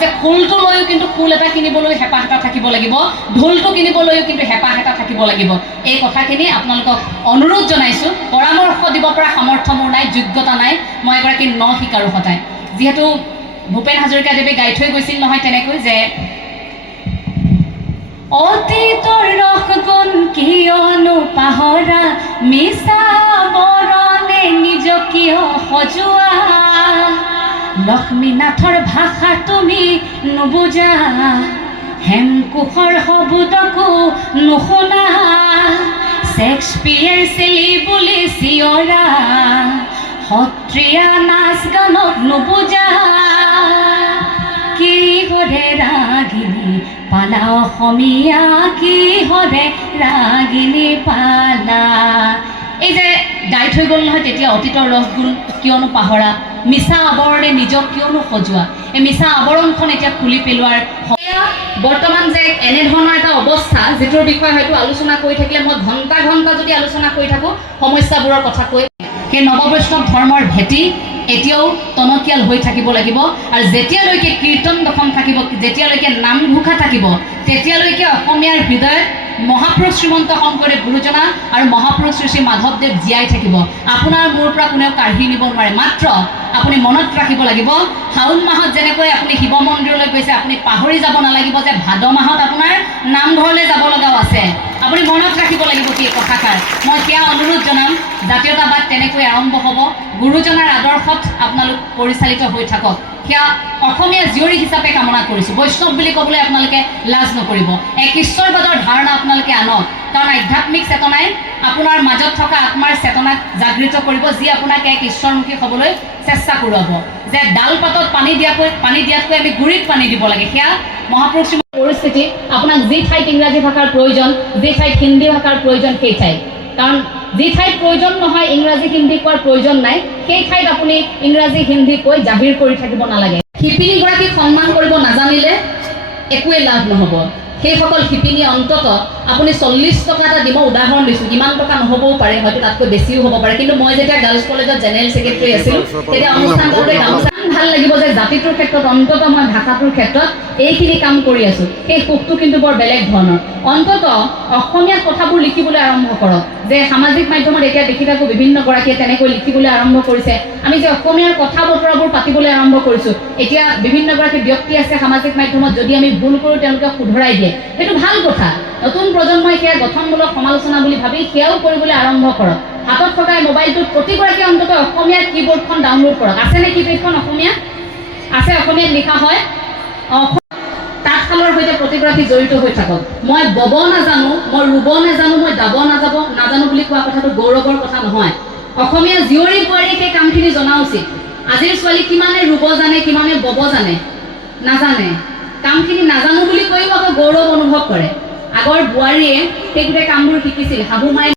যে খোলটো লৈও কিন্তু খোল এটা কিনিবলৈ হেঁপাহ এটা থাকিব লাগিব, ঢোলটো কিনিবলৈও কিন্তু হেঁপাহ এটা থাকিব লাগিব। এই কথাখিনি আপোনালোকক অনুৰোধ জনাইছোঁ, পৰামৰ্শ দিব পৰা সামৰ্থ্য মোৰ নাই, যোগ্যতা নাই, মই এগৰাকী ন শিকাৰু সদায়। যিহেতু ভূপেন হাজৰিকাদেৱে গাই থৈ গৈছিল নহয় তেনেকৈ যে, অতীতৰ ৰস গুণ কিয়নো পাহৰা, মিছা বৰণে লক্ষ্মীনাথৰ ভাষা তুমি নুবুজা। হেমকোষৰ শব্দকো নুশুনা। শেক্সপিয়াৰ চেলি বুলি চিঞৰা। সত্ৰীয়া নাচ গানত নুবুজা। কি হৰে ৰাগিনী পালা অসমীয়া? কি হৰে ৰাগিনী পালা? এই যে গাই থৈ গ'ল নহয় তেতিয়া অতীতৰ ৰস গুণ কিয়নো পাহৰা। মিছা আৱৰণে নিজক কিয়নো সজোৱা? এই মিছা আৱৰণখন এতিয়া খুলি পেলোৱাৰ বৰ্তমান যে এনেধৰণৰ এটা অৱস্থা, যিটোৰ বিষয়ে হয়তো আলোচনা কৰি থাকিলে মই ঘণ্টা ঘণ্টা যদি আলোচনা কৰি থাকোঁ, সমস্যাবোৰৰ কথা কৈ সেই নৱবৈষ্ণৱ ধৰ্মৰ ভেটি এতিয়াও টনকিয়াল হৈ থাকিব লাগিব। আৰু যেতিয়ালৈকে কীৰ্তন দশম থাকিব, যেতিয়ালৈকে নামঘোষা থাকিব, তেতিয়ালৈকে অসমীয়াৰ হৃদয়ত মহাপুৰুষ শ্ৰীমন্ত শংকৰদেৱ গুৰুজনা আৰু মহাপুৰুষ শ্ৰী শ্ৰী মাধৱদেৱ জীয়াই থাকিব। আপোনাৰ মোৰ পৰা কোনেও কাঢ়ি নিব নোৱাৰে। মাত্ৰ আপুনি মনত ৰাখিব লাগিব। শাওণ মাহত যেনেকৈ আপুনি শিৱ মন্দিৰলৈ গৈছে, আপুনি পাহৰি যাব নালাগিব যে ভাদ মাহত আপোনাৰ নামঘৰলৈ যাব লগাও আছে। আপুনি মনত ৰাখিব লাগিব সেই কথাষাৰ। মই সেয়া অনুৰোধ জনাম, জাতীয়তাবাদ তেনেকৈ আৰম্ভ হ'ব। গুৰুজনাৰ আদৰ্শত আপোনালোক পৰিচালিত হৈ থাকক। সেয়া অসমীয়া জীয়ৰী হিচাপে কামনা কৰিছোঁ। বৈষ্ণৱ বুলি ক'বলৈ আপোনালোকে লাজ নকৰিব। এক ঈশ্বৰবাদৰ ধাৰণা আপোনালোকে আনক। কাৰণ আধ্যাত্মিক চেতনাই আপোনাৰ মাজত থকা আত্মাৰ চেতনাক জাগৃত কৰিব, যি আপোনাক এক ঈশ্বৰমুখী হ'বলৈ চেষ্টা কৰোৱাব। যে ডাল পাতত পানী দিয়াকৈ, পানী দিয়াতকৈ আমি গুৰিত পানী দিব লাগে। সেয়া মহাপুৰুষ শ্ৰীমন্ত পৰিস্থিতি, আপোনাক যি ঠাইত ইংৰাজী ভাষাৰ প্ৰয়োজন, যি ঠাইত হিন্দী ভাষাৰ প্ৰয়োজন, সেই ঠাইত। কাৰণ যি ঠাইত প্ৰয়োজন নহয়, ইংৰাজী, হিন্দী কোৱাৰ প্ৰয়োজন নাই, সেই ঠাইত আপুনি ইংৰাজী, হিন্দী কৈ জাহিৰ কৰি থাকিব নালাগে। শিপিনীগৰাকীক সন্মান কৰিব নাজানিলে একোৱে লাভ নহ'ব। সেইসকল শিপিনী অন্তত আপুনি চল্লিছ টকা এটা দিব উদাহৰণ দিছোঁ। ইমান টকা নহ'বও পাৰে হয়তো তাতকৈ বেছিও হ'ব পাৰে। কিন্তু মই যেতিয়া গাৰ্লছ কলেজত জেনেৰেল ছেক্ৰেটাৰী আছিলোঁ তেতিয়া অনুষ্ঠান কৰোঁতে গামোচা ভালো লাগিব যে জাতিটোৰ ক্ষেত্ৰত, অন্তত মই ভাষাটোৰ ক্ষেত্ৰত এইখিনি কাম কৰি আছোঁ। সেই সুখটো কিন্তু বৰ বেলেগ ধৰণৰ। অন্তত অসমীয়াত কথাবোৰ লিখিবলৈ আৰম্ভ কৰক। যে সামাজিক মাধ্যমত এতিয়া দেখি থাকোঁ বিভিন্নগৰাকীয়ে তেনেকৈ লিখিবলৈ আৰম্ভ কৰিছে। আমি যে অসমীয়াৰ কথা বতৰাবোৰ পাতিবলৈ আৰম্ভ কৰিছোঁ, এতিয়া বিভিন্নগৰাকী ব্যক্তি আছে সামাজিক মাধ্যমত, যদি আমি ভুল কৰোঁ তেওঁলোকে শুধৰাই দিয়ে। সেইটো ভালো কথা। নতুন প্ৰজন্মই সেয়া গঠনমূলক সমালোচনা বুলি ভাবি সেয়াও কৰিবলৈ আৰম্ভ কৰক। হাতত থকা এই মোবাইলটোত প্ৰতিগৰাকী অন্তত অসমীয়াৰ কী বোৰ্ডখন ডাউনলোড কৰক। আছেনে কী পেডখন অসমীয়া? আছে, অসমীয়াত লিখা হয়। তাঁতশালৰ সৈতে প্ৰতিগৰাকী জড়িত হৈ থাকক। মই বব নাজানো, মই ৰুব নাজানো, মই দাব নাযাব নাজানো বুলি কোৱা কথাটো গৌৰৱৰ কথা নহয়। অসমীয়া জীয়ৰী বোৱাৰীয়ে সেই কামখিনি জনা উচিত। আজিৰ ছোৱালী কিমানে ৰুব জানে, কিমানে বব জানে? নাজানে। কামখিনি নাজানো বুলি কৈও আকৌ গৌৰৱ অনুভৱ কৰে। আগৰ বোৱাৰীয়ে সেই কামবোৰ শিকিছিল। শাহু মায়ে